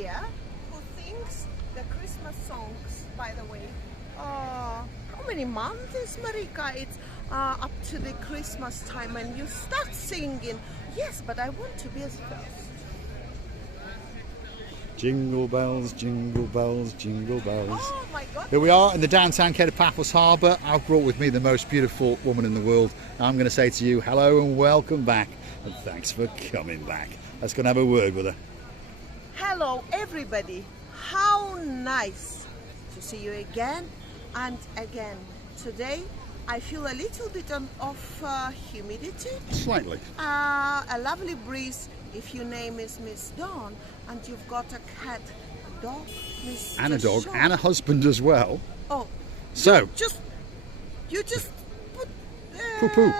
here who sings the Christmas songs, by the way. How many months is Marika? It's up to the Christmas time and you start singing. Yes, but I want to be as first. Jingle bells, jingle bells, jingle bells. Oh my God. Here we are in the downtown Kato Paphos Harbour. I've brought with me the most beautiful woman in the world. I'm going to say to you, hello and welcome back. And thanks for coming back. Let's go and have a word with her. Hello everybody. How nice to see you again and again. Today I feel a little bit of humidity. Slightly. A lovely breeze. If your name is Miss Dawn and you've got a cat, a dog, Miss And a dog, Sean. and a husband as well. Oh, so you just put. Poo-poo.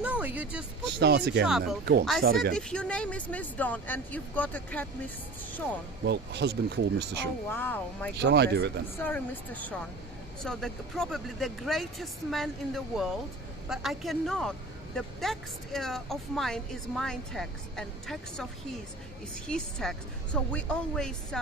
No, you just put Start me in again trouble. then. Go on, I start said again. if your name is Miss Dawn and you've got a cat, Miss Sean. Well, husband called Mr. Sean. Oh wow, my God. Shall I do it then? Sorry, Mr. Sean. So probably the greatest man in the world, but I cannot. The text of mine is mine text, and text of his is his text. So we always,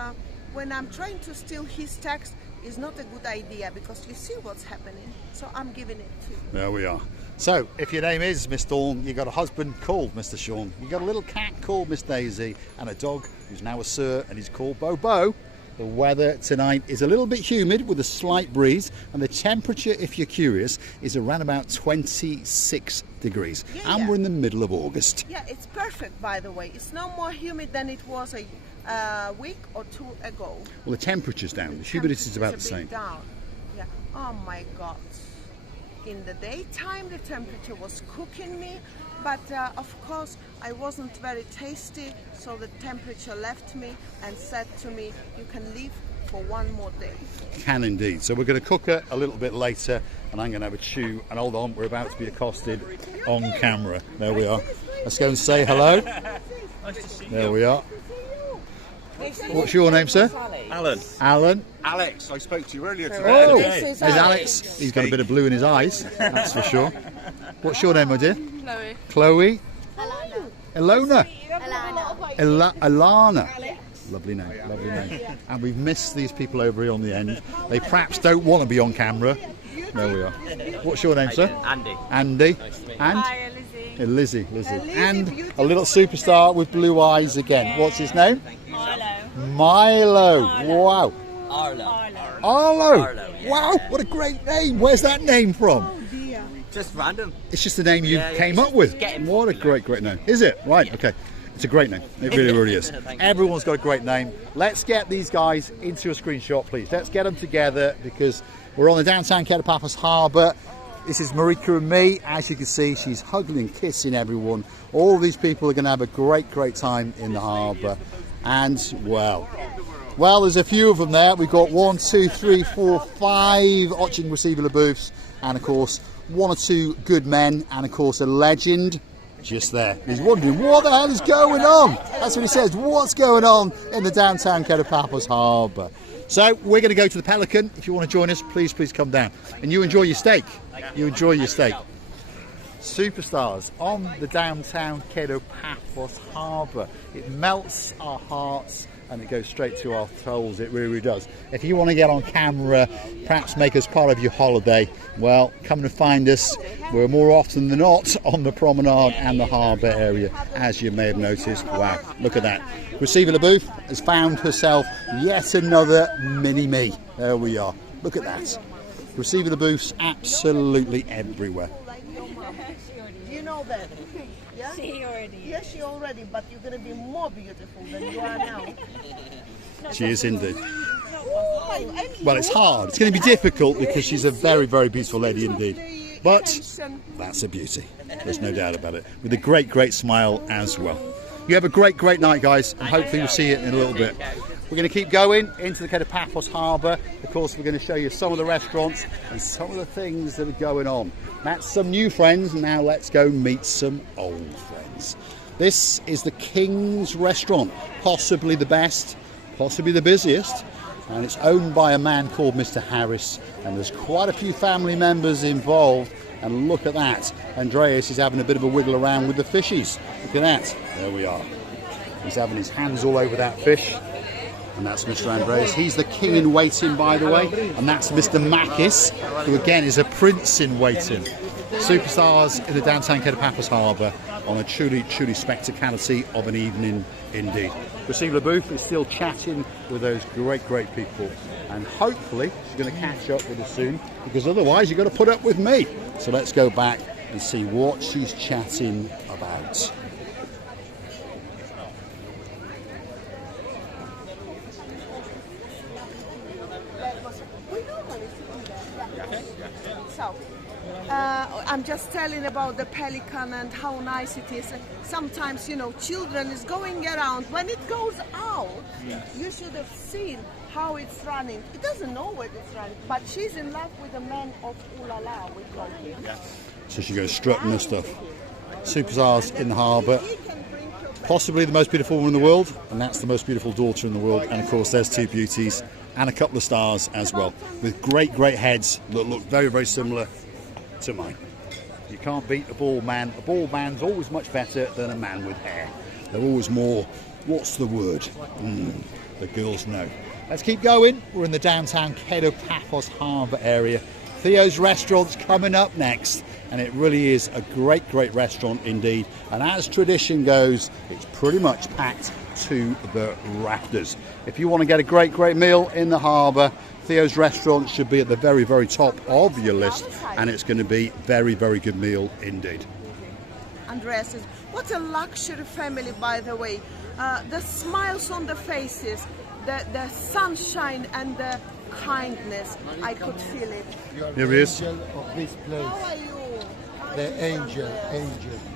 when I'm trying to steal his text, is not a good idea because you see what's happening. So I'm giving it to you. There we are. So, if your name is Miss Dawn, you've got a husband called Mr. Sean, you've got a little cat called Miss Daisy, and a dog who's now a sir and he's called Bobo. The weather tonight is a little bit humid with a slight breeze, and the temperature, if you're curious, is around about 26 degrees. And we're in the middle of August. Yeah, it's perfect, by the way. It's no more humid than it was a week or two ago. Well, the temperature's down. The humidity is about the same. Down. Yeah. Oh my God. In the daytime, the temperature was cooking me, but of course, I wasn't very tasty, so the temperature left me and said to me, you can leave for one more day. Can indeed. So we're going to cook it a little bit later, and I'm going to have a chew. And hold on, we're about to be accosted on camera. There we are. Let's go and say hello. Nice to see you. There we are. What's your name, sir? Alan. Alan. Alex, I spoke to you earlier today. Oh, This there's is Alex. He's got a bit of blue in his eyes, that's for sure. What's your name, my dear? Chloe. Chloe? Alana. Ilona? Alana. Lovely name, lovely name. And we've missed these people over here on the end. They perhaps don't want to be on camera. There we are. What's your name, sir? Andy. Andy. Nice to meet you. And? Hi, Lizzie. Lizzie. And a little superstar with blue eyes again. What's his name? Milo. Wow. Arlo. Wow, what a great name. Where's that name from? Just random. It's just the name you came up with. What a great name. Is it? Right, okay. It's a great name. It really, really is. Everyone's got a great name. Let's get these guys into a screenshot, please. Let's get them together because we're on the downtown Kato Paphos Harbour. This is Marika and me. As you can see, she's hugging and kissing everyone. All these people are going to have a great time in the harbour. And, well, there's a few of them there. We've got 1, 2, 3, 4, 5 watching receiver booths. And, of course, 1 or 2 good men. And, of course, a legend just there. He's wondering, what the hell is going on? That's what he says. What's going on in the downtown Kato Paphos Harbour? So we're going to go to the Pelican. If you want to join us, please come down. And you enjoy your steak. You enjoy your steak. Superstars on the downtown Kato Paphos Harbour. It melts our hearts and it goes straight to our souls. It really does. If you want to get on camera, perhaps make us part of your holiday, well, come and find us. We're more often than not on the promenade and the harbour area, as you may have noticed. Wow, look at that. Receiver LaBouffe has found herself yet another mini-me. There we are. Look at that. Receiver LaBouffe's absolutely everywhere. You know that. Yeah? She already. Yes, she already, but you're going to be more beautiful than you are now. She is indeed. Well, it's hard. It's going to be difficult because she's a very beautiful lady indeed. But that's a beauty. There's no doubt about it. With a great smile as well. You have a great night, guys, and hopefully we'll see you in a little bit. We're going to keep going into the Kato Paphos Harbour. Of course, we're going to show you some of the restaurants and some of the things that are going on. That's some new friends. Now let's go meet some old friends. This is the King's Restaurant, possibly the best, possibly the busiest. And it's owned by a man called Mr. Harris. And there's quite a few family members involved. And look at that. Andreas is having a bit of a wiggle around with the fishies. Look at that. There we are. He's having his hands all over that fish. And that's Mr. Andreas. He's the king in waiting, by the way. And that's Mr. Makis, who again is a prince in waiting. Superstars in the downtown Kato Paphos Harbour on a truly, truly spectacality of an evening indeed. Christine LeBouf is still chatting with those great, great people. And hopefully she's going to catch up with us soon, because otherwise you've got to put up with me. So let's go back and see what she's chatting about. So, I'm just telling about the Pelican and how nice it is. Sometimes, you know, children is going around. When it goes out, you should have seen how it's running. It doesn't know where it's running, but she's in love with the man of Ooh La La, we call him. So she goes strutting her stuff. Superstars in the harbour. Possibly the most beautiful woman in the world, and that's the most beautiful daughter in the world. And of course, there's two beauties and a couple of stars as well, with great, great heads that look very, very similar to mine. You can't beat a bald man. A bald man's always much better than a man with hair. They're always more, what's the word? The girls know. Let's keep going. We're in the downtown Kato Paphos Harbour area. Theo's Restaurant's coming up next, and it really is a great, great restaurant indeed. And as tradition goes, it's pretty much packed to the rafters. If you want to get a great, great meal in the harbour, Theo's Restaurant should be at the very, very top of your list, and it's going to be very, very good meal indeed. Andreas says, what a luxury family, by the way. The smiles on the faces, the sunshine and the kindness, I could feel it. Here he is. Angel of this place. How are you? The angel.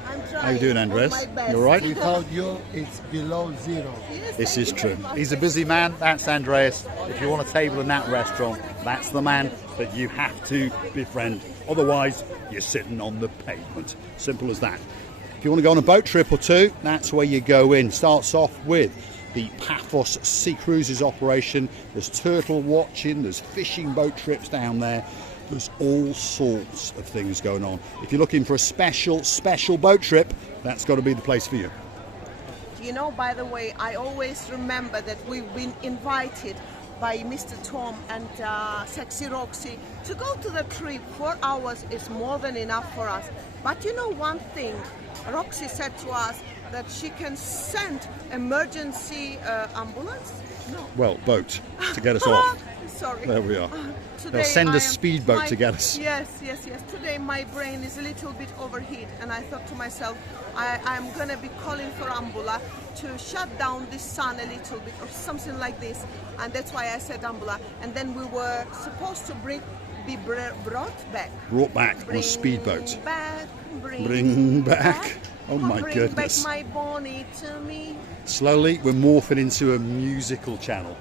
I'm trying. How you doing, Andres? My best. You all right? Without you, it's below zero. Yes, This thank is you true. very much. He's a busy man. That's Andreas. If you want a table in that restaurant, that's the man that you have to befriend. Otherwise, you're sitting on the pavement. Simple as that. If you want to go on a boat trip or two, that's where you go in. Starts off with the Paphos Sea Cruises operation. There's turtle watching, there's fishing boat trips down there. There's all sorts of things going on. If you're looking for a special boat trip, that's got to be the place for you. You know, by the way, I always remember that we've been invited by Mr. Tom and Sexy Roxy to go to the trip. 4 hours is more than enough for us. But you know one thing, Roxy said to us that she can send emergency ambulance? No. Well, boat to get us off. Sorry. There we are. Today They'll send I a am- speedboat to get us. Yes. Today my brain is a little bit overheat, and I thought to myself, I'm gonna be calling for Ambula to shut down the sun a little bit or something like this, and that's why I said Ambula. And then we were supposed to be brought back. Brought back on a Bring speedboat. Back, Bring back. Oh my bring goodness. back my Bonnie to me. Slowly, we're morphing into a musical channel.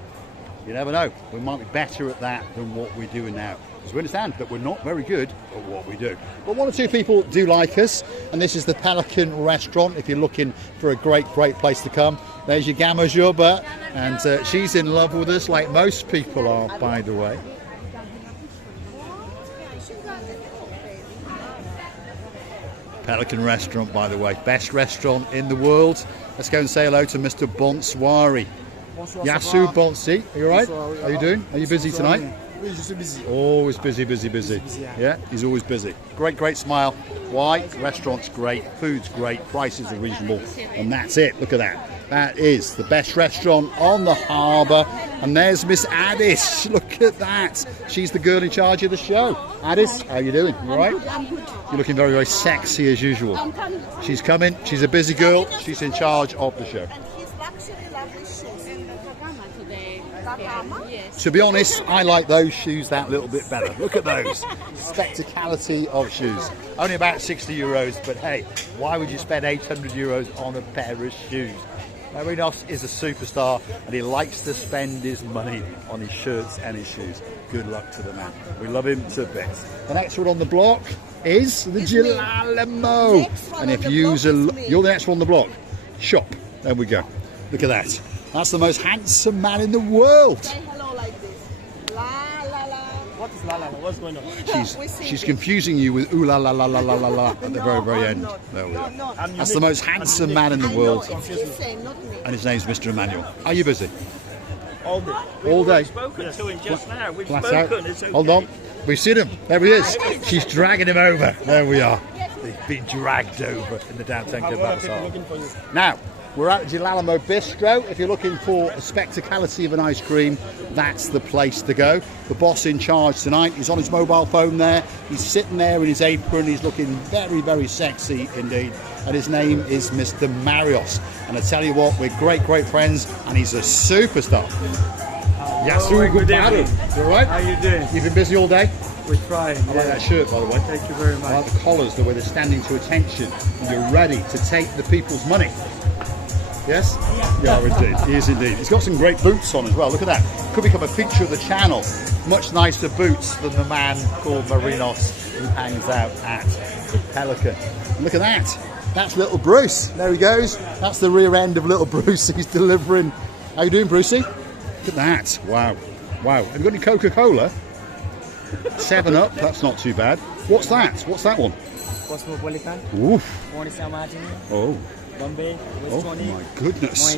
You never know. We might be better at that than what we're doing now. Because we understand that we're not very good at what we do. But one or two people do like us. And this is the Pelican Restaurant. If you're looking for a great, great place to come, there's your Gamma Joba. And she's in love with us, like most people are, by the way. Pelican Restaurant, by the way. Best restaurant in the world. Let's go and say hello to Mr. Bonswari. Yasu Bonsi, are you all right? How are you doing? Are you busy tonight? Oui, je suis busy. Always busy. Yeah, he's always busy. Great smile. Why? The restaurant's great, food's great, prices are reasonable, and that's it. Look at that. That is the best restaurant on the harbour. And there's Miss Addis. Look at that. She's the girl in charge of the show. Addis, how are you doing? You all right? I'm good. You're looking very, very sexy as usual. I'm coming. She's coming. She's a busy girl. She's in charge of the show. And his luxury lovely shoes. Today. Takama? Yes. To be honest, I like those shoes that little bit better. Look at those. Spectacality of shoes. Only about 60 euros, but hey, why would you spend 800 euros on a pair of shoes? Marinos is a superstar and he likes to spend his money on his shirts and his shoes. Good luck to the man. We love him to bits. The next one on the block is the It's me. Gilalamo. Next one And on if the you block use is me. you're the next one on the block. Shop. There we go. Look at that. That's the most handsome man in the world. Say hello like this. La la la. What is Lala? What's going on? We sing She's it. confusing you with ooh la la la la la la la at the No, very, very I'm end. not. There we No, are. no. That's the most handsome man in the I world. know, it's his saying, not me. And his name's Mr. Emmanuel. Are you busy? All day. All day. We've spoken to him just now. We've Flat spoken. out. It's okay. Hold on. We've seen him. There he is. She's dragging him over. There we are. He's been dragged over in the downtown Kato Paphos Harbour. Now, we're at the Girolamo Bistro. If you're looking for a spectacality of an ice cream, that's the place to go. The boss in charge tonight, he's on his mobile phone there. He's sitting there in his apron. He's looking very, very sexy indeed. And his name is Mr. Marios. And I tell you what, we're great, great friends, and he's a superstar. Yasu, good morning. You all right? How you doing? You've been busy all day? We're trying. I like that shirt, by the way. Thank you very much. I like the collars, the way they're standing to attention. And you're ready to take the people's money. Yes? Yeah, indeed. He is indeed. He's got some great boots on as well. Look at that. Could become a feature of the channel. Much nicer boots than the man called Marinos who hangs out at Pelican. And look at that. That's little Bruce. There he goes. That's the rear end of little Bruce. He's delivering. How you doing, Brucey? Look at that. Wow. Wow. Have you got any Coca-Cola? 7-Up. That's not too bad. What's that? What's that one? Cosmopolitan. Oof. Morning Martin. Oh. Bombay. Oh my goodness.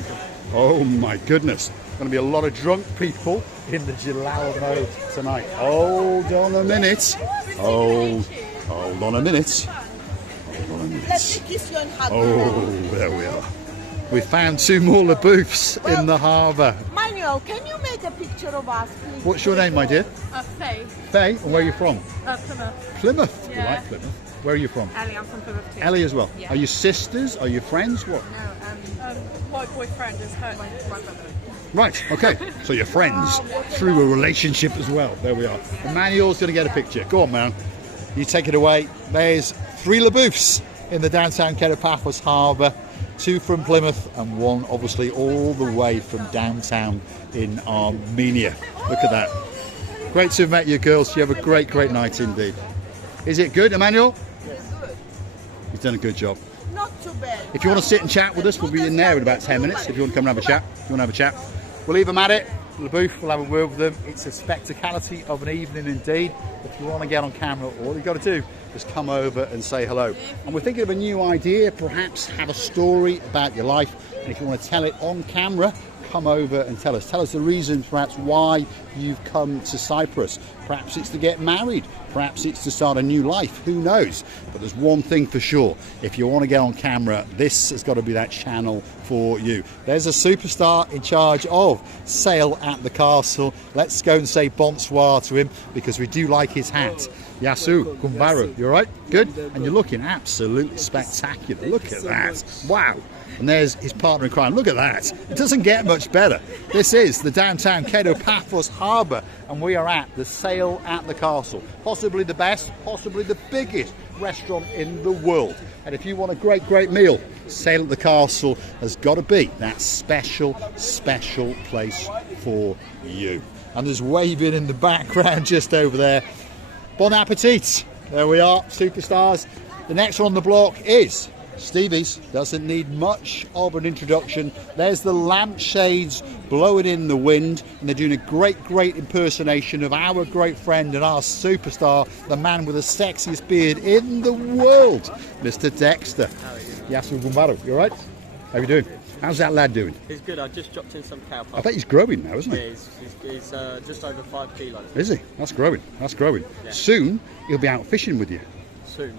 Oh my goodness. Going to be a lot of drunk people in the Girolamo tonight. Hold on a minute. Hold on a minute. Hold on a minute. Let me kiss you and hug you. Oh, there we are. We found two more booths in the harbour. Manuel, can you make a picture of us, please? What's your name, my dear? Faye. Faye, and where are you from? Plymouth. Plymouth. You Yeah. like Plymouth. Where are you from? Ellie, I'm from Plymouth too. Ellie as well. Yeah. Are you sisters? Are you friends? What? No, my boyfriend is her, my brother. Right, okay. So you're friends through a relationship as well. There we are. Emmanuel's going to get a picture. Go on, man. You take it away. There's 3 booths in the downtown Kato Paphos Harbour. 2 from Plymouth and 1 obviously all the way from downtown in Armenia. Look at that. Great to have met you girls. You have a great, great night indeed. Is it good, Emmanuel? Yes. Good. He's done a good job. Not too bad. If you want to sit and chat with us, we'll be in there in about 10 minutes. If you want to come and have a chat, if you want to have a chat. We'll leave them at it. The booth, we'll have a word with them. It's a spectacality of an evening indeed. If you want to get on camera, all you've got to do is come over and say hello. And we're thinking of a new idea, perhaps have a story about your life. And if you want to tell it on camera, come over and tell us. Tell us the reasons perhaps why you've come to Cyprus. Perhaps it's to get married. Perhaps it's to start a new life. Who knows? But there's one thing for sure. If you want to get on camera, this has got to be that channel for you. There's a superstar in charge of Sale at the Castle. Let's go and say bonsoir to him because we do like his hat. Yasu, Kumbaru, you all right? Good? And you're looking absolutely spectacular. Look at that. Wow. And there's his partner in crime. Look at that. It doesn't get much better. This is the downtown Kato Paphos Harbour, and we are at the Sale at the Castle. Possibly the best, possibly the biggest restaurant in the world. And if you want a great, great meal, Sale at the Castle has got to be that special, special place for you. And there's waving in the background just over there. Bon appetit. There we are, superstars. The next one on the block is Stevie's. Doesn't need much of an introduction. There's the lampshades blowing in the wind, and they're doing a great, great impersonation of our great friend and our superstar, the man with the sexiest beard in the world, Mr. Dexter. Yasu Gumbaro, you all right? How are you doing? How's that lad doing? He's good. I just dropped in some cow. I bet he's growing now, isn't he? Yeah, he's just over 5 kilos. Is he? That's growing. That's growing. Yeah. Soon he'll be out fishing with you. Soon.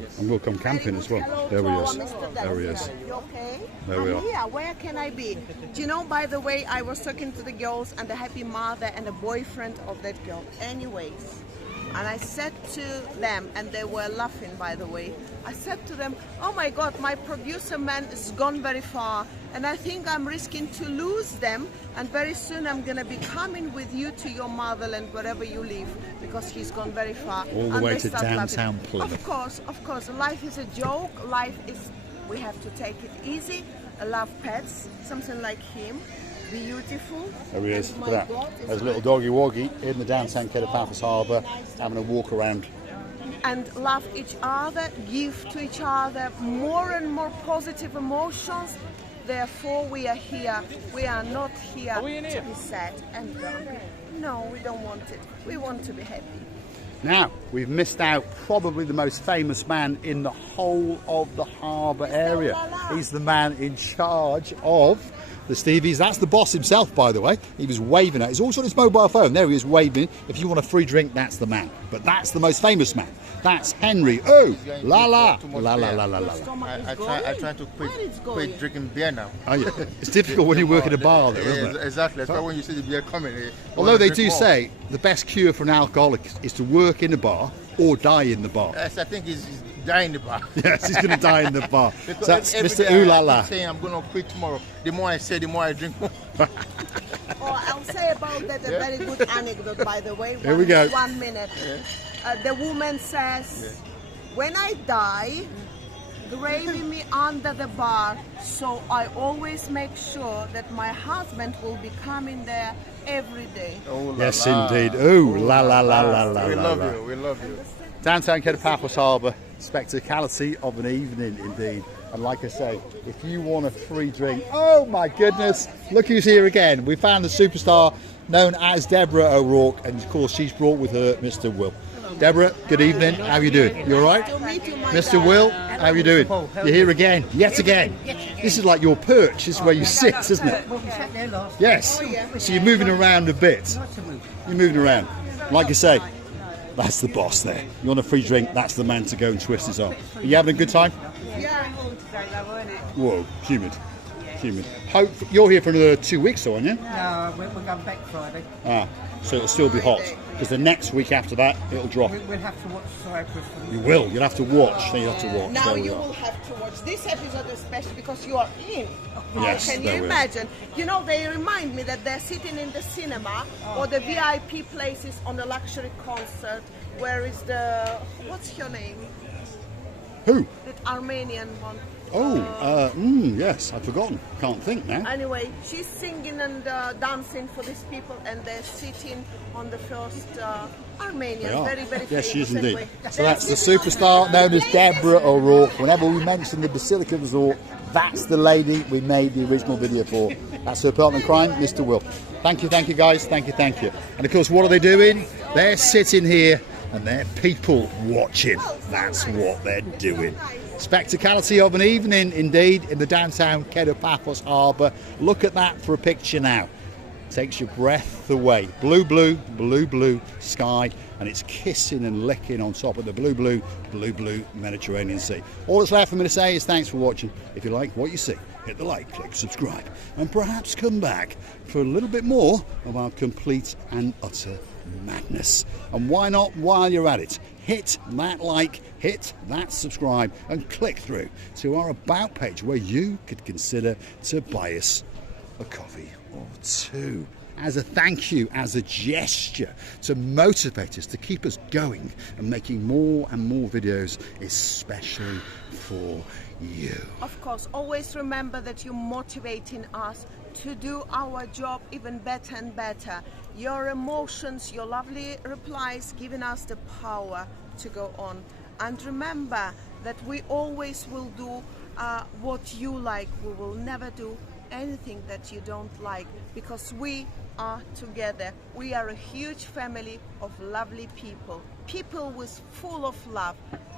Yes. And we'll come camping as well. There he is. There he is. You okay? There we are. I'm here. Where can I be? Do you know, by the way, I was talking to the girls and the happy mother and the boyfriend of that girl. Anyways, and I said to them, and they were laughing, by the way, I said to them, oh my God, my producer man has gone very far, and I think I'm risking to lose them, and very soon I'm going to be coming with you to your motherland, wherever you live, because he's gone very far. All the And way they to start downtown laughing. Plymouth. Of course, life is a joke, life is, we have to take it easy. I love pets, something like him. Beautiful. There he is. And Look my at that. God is There's a my little doggy woggy in the downtown Kato Paphos Harbour, having a walk around. and love each other, give to each other more and more positive emotions. Therefore, we are here. We are not here to be sad and drunk. No, we don't want it. We want to be happy. Now, we've missed out probably the most famous man in the whole of the harbour area. He's the man in charge of the Stevies. That's the boss himself, by the way. He was waving at. He's also on his mobile phone. There he is waving. If you want a free drink, that's the man. But that's the most famous man. That's Henry. Oh, la la, la la la la la. I try to quit drinking beer now. Oh, yeah. It's difficult when you work in a bar, though, isn't it? Exactly. That's why when you see the beer coming. Although they do say the best cure for an alcoholic is to work in a bar or die in the bar. Yes, I think he's dying in the bar. Yes, he's going to die in the bar. So that's every Mr. day Ooh La I La. keep saying I'm going to quit tomorrow. The more I say, the more I drink more. Oh, I'll say about that a very good anecdote, by the way. Here we go. 1 minute. The woman says, when I die, gravy me under the bar, so I always make sure that my husband will be coming there every day. Oh, la, Yes, la. indeed. Ooh, la la la la la We la love la. you. We love you. Downtown Kato Paphos Harbour, spectacality of an evening indeed. And like I say, if you want a free drink, oh my goodness, look who's here again. We found the superstar known as Deborah O'Rourke, and of course she's brought with her Mr. Will. Deborah, good evening. How are you doing? You all right? Mr. Will, how are you doing? You're here again, yet again. This is like your perch. This is where you sit, isn't it? Yes. So you're moving around a bit. You're moving around. Like I say, that's the boss there. You want a free drink, that's the man to go and twist his arm. Are you having a good time? Whoa, humid. Humid. Hope you're here for another 2 weeks, though, aren't you? No, we're going back Friday. Ah, so it'll still be hot. Because the next week after that, it'll drop. We'll have to watch Cyprus. You will. You'll have to watch. Then you'll have to watch. Now There we you are. will have to watch this episode especially because you are in. Yes, Can there you we are. imagine? You know, they remind me that they're sitting in the cinema or the VIP places on a luxury concert. Where is the, what's your name? Who? That Armenian one. Oh, yes, I've forgotten. Can't think now. Anyway, she's singing and dancing for these people, and they're sitting on the first Armenian. They are. Very, very Yes, she is famous indeed. anyway. So that's the superstar known as Deborah O'Rourke. Whenever we mention the Basilica Resort, that's the lady we made the original video for. That's her partner in crime, Mr. Will. Thank you guys. Thank you. And of course, what are they doing? They're sitting here and they're people watching. That's what they're doing. Spectacality of an evening indeed in the downtown Kato Paphos Harbour. Look at that for a picture now. Takes your breath away. Blue, blue, blue, blue sky, and it's kissing and licking on top of the blue, blue, blue, blue Mediterranean Sea. All that's left for me to say is thanks for watching. If you like what you see, hit the like, click subscribe, and perhaps come back for a little bit more of our complete and utter madness. And why not, while you're at it, hit that like, hit that subscribe, and click through to our About page where you could consider to buy us a coffee or two. As a thank you, as a gesture to motivate us, to keep us going and making more and more videos, especially for you. Of course, always remember that you're motivating us to do our job even better and better. Your emotions, your lovely replies, giving us the power to go on. And remember that we always will do what you like. We will never do anything that you don't like, because we are together. We are a huge family of lovely people. People with full of love,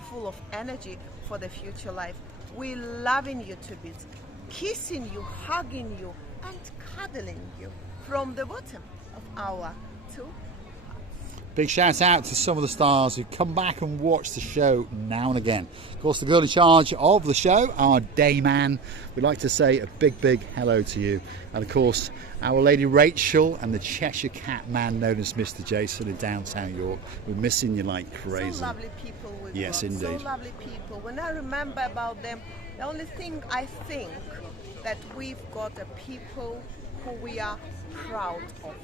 full of energy for the future life. We're loving you to bits, kissing you, hugging you, and cuddling you from the bottom of our two hearts. Big shout out to some of the stars who come back and watch the show now and again. Of course, the girl in charge of the show, our day man, we'd like to say a big hello to you. And of course, our lady Rachel and the Cheshire Cat man known as Mr. Jason in downtown York. We're missing you like crazy. So lovely people with Yes, us. indeed. So lovely people. When I remember about them, the only thing I think that we've got a people who we are proud of.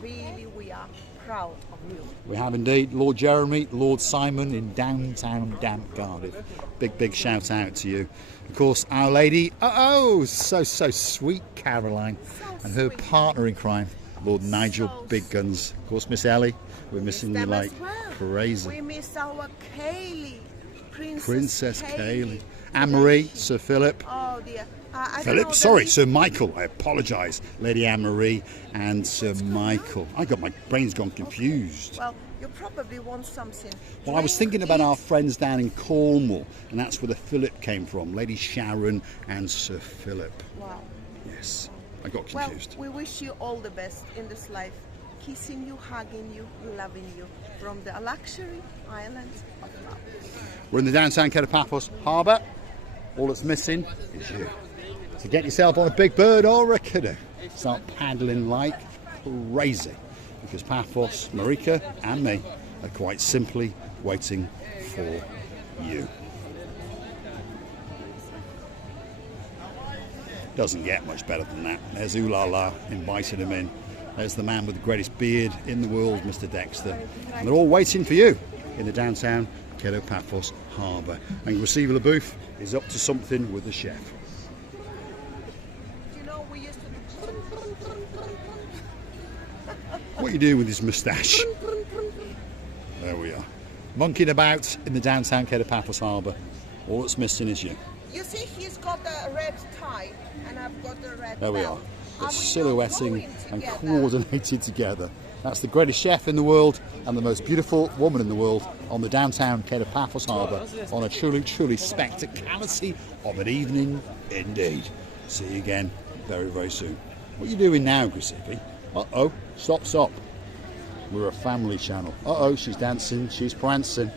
Really, we are proud of you. We have indeed Lord Jeremy, Lord Simon in downtown damp Cardiff. Big shout out to you. Of course, our lady, so sweet Caroline, and her sweet. partner in crime, Lord Nigel So Big Guns. Of course, Miss Ellie, we're missing you Them like as well. crazy. We miss our Kaylee, Princess Kaylee, Anne-Marie, Sir Philip. Oh dear. I don't Philip, know sorry, the Sir Michael, I apologise. Lady Anne-Marie and Sir Michael. I got my brain's gone confused. Well, you probably want something. Well, I was thinking about our friends down in Cornwall, and that's where the Philip came from. Lady Sharon and Sir Philip. Wow. Yes. I got Well, confused. we wish you all the best in this life. Kissing you, hugging you, loving you from the luxury island of love. We're in the downtown Kato Paphos Harbour. All that's missing is you. So get yourself on a big bird or a canoe. Start paddling like crazy. Because Paphos, Marika and me are quite simply waiting for you. Doesn't get much better than that. There's Ooh La La inviting him in. There's the man with the greatest beard in the world, Mr. Dexter. And they're all waiting for you in the downtown Kato Paphos Harbour. And your receiver booth is up to something with the chef. You know, we used to What are you doing with his moustache? There we are. Monkeying about in the downtown Kato Paphos Harbour. All that's missing is you. You see, he's got a red tie, and I've got the red There we are. belt. They're Are we not silhouetting going and together? coordinated together. That's the greatest chef in the world and the most beautiful woman in the world on the downtown Kato Paphos Harbour on a truly, truly spectacality of an evening indeed. See you again very, very soon. What are you doing now, Giuseppe? Uh-oh, stop, stop. We're a family channel. Uh-oh, she's dancing, she's prancing.